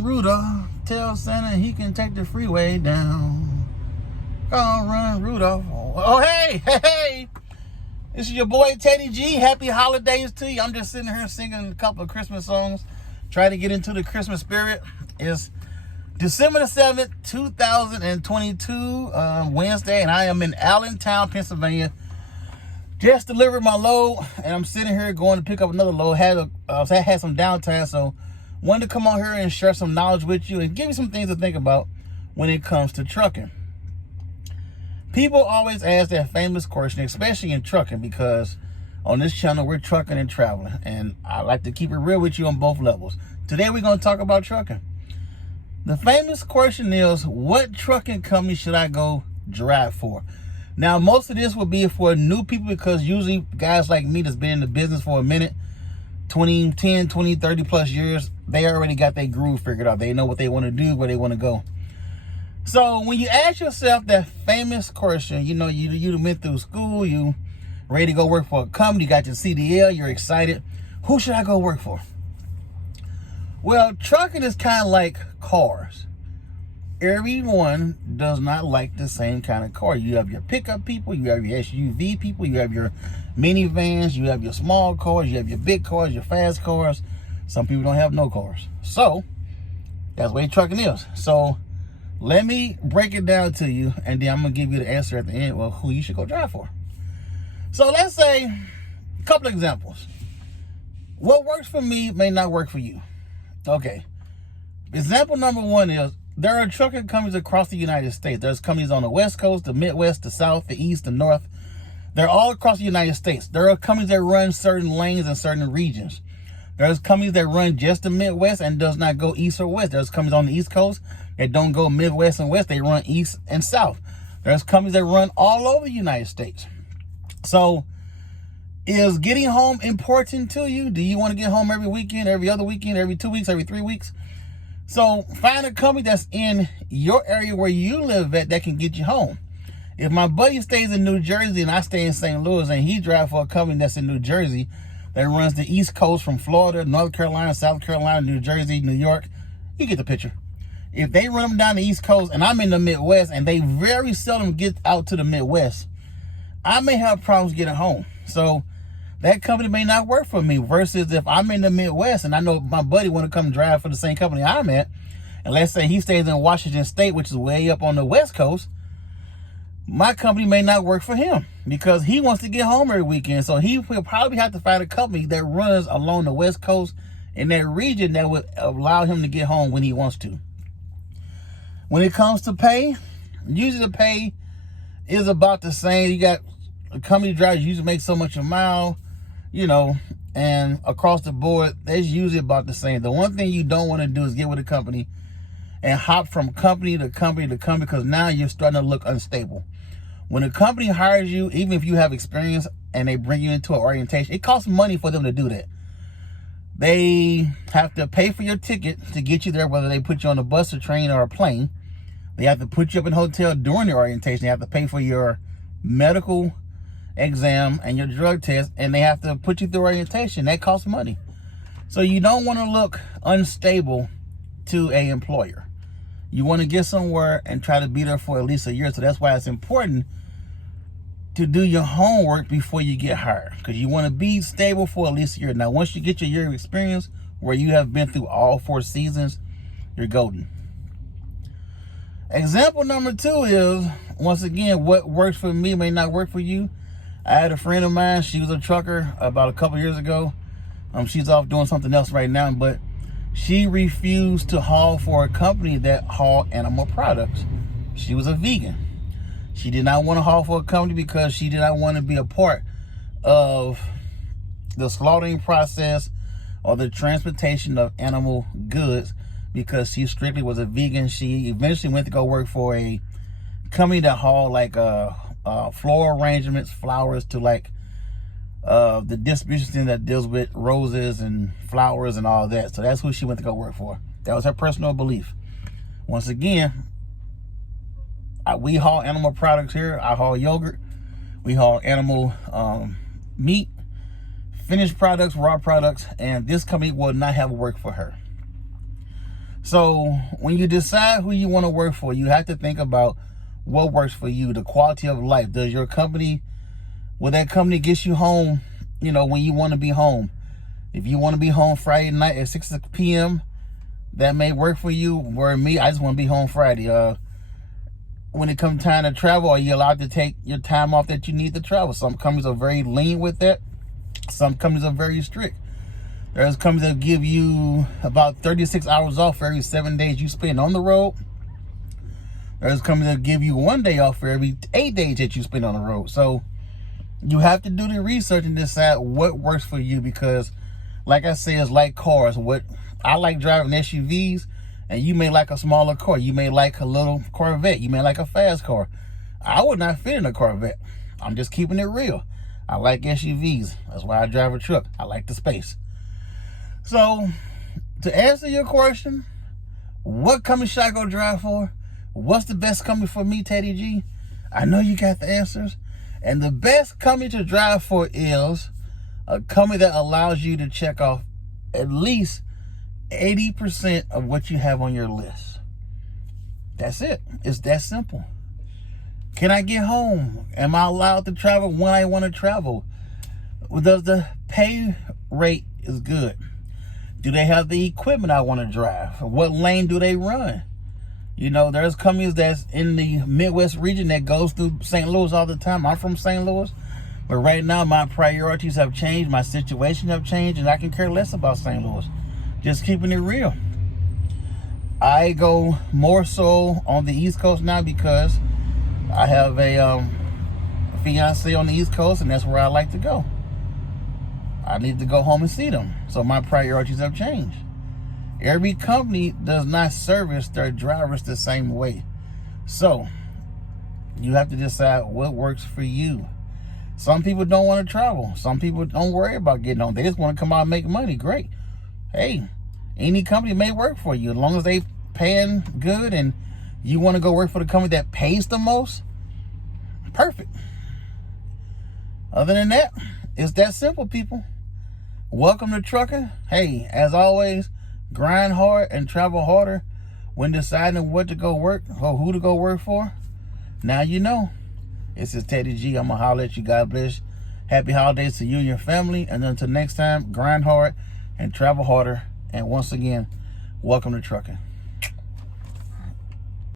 Run, Rudolph. Tell Santa he can take the freeway down. Run, Rudolph. Oh, hey. This is your boy, Teddy G. Happy holidays to you. I'm just sitting here singing a couple of Christmas songs, trying to get into the Christmas spirit. It's December the 7th, 2022, Wednesday, and I am in Allentown, Pennsylvania. Just delivered my load, and I'm sitting here going to pick up another load. I had some downtime, so wanted to come on here and share some knowledge with you and give you some things to think about when it comes to trucking. People always ask that famous question, especially in trucking, because on this channel, we're trucking and traveling, and I like to keep it real with you on both levels. Today, we're going to talk about trucking. The famous question is, what trucking company should I go drive for? Now, most of this will be for new people, because usually guys like me that's been in the business for a minute, 10, 20, 30 plus years, they already got their groove figured out. They know what they want to do, where they want to go. So when you ask yourself that famous question, you went through school, you ready to go work for a company, you got your CDL, you're excited. Who should I go work for? Well, trucking is kind of like cars. Everyone does not like the same kind of car. You have your pickup people, you have your SUV people, you have your minivans, you have your small cars, you have your big cars, your fast cars. Some people don't have no cars. So that's the way trucking is. So let me break it down to you, and then I'm going to give you the answer at the end, well, who you should go drive for. So let's say a couple of examples. What works for me may not work for you. Okay. Example number one is, there are trucking companies across the United States. There's companies on the West Coast, the Midwest, the South, the East, the North. They're all across the United States. There are companies that run certain lanes in certain regions. There's companies that run just the Midwest and does not go East or West. There's companies on the East Coast that don't go Midwest and West. They run East and South. There's companies that run all over the United States. So is getting home important to you? Do you want to get home every weekend, every other weekend, every 2 weeks, every 3 weeks? So find a company that's in your area where you live at that can get you home. If my buddy stays in New Jersey and I stay in St. Louis, and he drives for a company that's in New Jersey that runs the East Coast from Florida, North Carolina, South Carolina, New Jersey, New York, you get the picture. If they run them down the East Coast and I'm in the Midwest, and they very seldom get out to the Midwest, I may have problems getting home. So that company may not work for me, versus if I'm in the Midwest and I know my buddy want to come drive for the same company I'm at, and let's say he stays in Washington State, which is way up on the West Coast, my company may not work for him because he wants to get home every weekend. So he will probably have to find a company that runs along the West Coast in that region that would allow him to get home when he wants to. When it comes to pay, usually the pay is about the same. You got a company drivers usually make so much a mile, and across the board, that's usually about the same. The one thing you don't want to do is get with a company and hop from company to company to company, because now you're starting to look unstable. When a company hires you, even if you have experience and they bring you into an orientation, it costs money for them to do that. They have to pay for your ticket to get you there, whether they put you on a bus or train or a plane. They have to put you up in a hotel during the orientation. They have to pay for your medical exam and your drug test, and they have to put you through orientation. That costs money. So you don't want to look unstable to an employer. You want to get somewhere and try to be there for at least a year. So that's why it's important to do your homework before you get hired, because you want to be stable for at least a year. Now, once you get your year of experience where you have been through all 4 seasons, you're golden. Example number 2 is, once again, what works for me may not work for you. I had a friend of mine, she was a trucker about a couple years ago. She's off doing something else right now, but she refused to haul for a company that hauled animal products. She was a vegan. She did not want to haul for a company because she did not want to be a part of the slaughtering process or the transportation of animal goods, because she strictly was a vegan. She eventually went to go work for a company that hauled like floral arrangements, flowers to like the distribution center that deals with roses and flowers and all that. So that's who she went to go work for. That was her personal belief. Once again, we haul animal products here. I haul yogurt. We haul animal meat, finished products, raw products, and this company will not have work for her. So when you decide who you want to work for, you have to think about what works for you, the quality of life. Does your company, will that company get you home, when you want to be home? If you want to be home Friday night at 6 p.m., that may work for you. Where me, I just want to be home Friday. When it comes time to travel, are you allowed to take your time off that you need to travel? Some companies are very lean with that. Some companies are very strict. There's companies that give you about 36 hours off for every 7 days you spend on the road. There's companies that give you 1 day off for every 8 days that you spend on the road. So you have to do the research and decide what works for you, because like I said, it's like cars. What I like driving SUVs, and you may like a smaller car. You may like a little Corvette. You may like a fast car. I would not fit in a Corvette. I'm just keeping it real. I like SUVs. That's why I drive a truck. I like the space. So, to answer your question, what company should I go drive for? What's the best company for me, Teddy G? I know you got the answers. And the best company to drive for is a company that allows you to check off at least 80% of what you have on your list. That's it. It's that simple. Can I get home? Am I allowed to travel when I want to travel? Does the pay rate is good? Do they have the equipment I want to drive? What lane do they run? There's companies that's in the Midwest region that goes through St. Louis all the time. I'm from St. Louis. But right now, my priorities have changed. My situation have changed. And I can care less about St. Louis. Just keeping it real. I go more so on the East Coast now because I have a fiance on the East Coast. And that's where I like to go. I need to go home and see them. So my priorities have changed. Every company does not service their drivers the same way. So you have to decide what works for you. Some people don't want to travel. Some people don't worry about getting on. They just want to come out and make money. Great. Hey, any company may work for you as long as they paying good and you want to go work for the company that pays the most. Perfect. Other than that, it's that simple, people. Welcome to trucking. Hey, as always, grind hard and travel harder when deciding what to go work or who to go work for. Now you know. This is Teddy G. I'm going to holler at you. God bless. Happy holidays to you and your family. And until next time, grind hard and travel harder. And once again, welcome to trucking.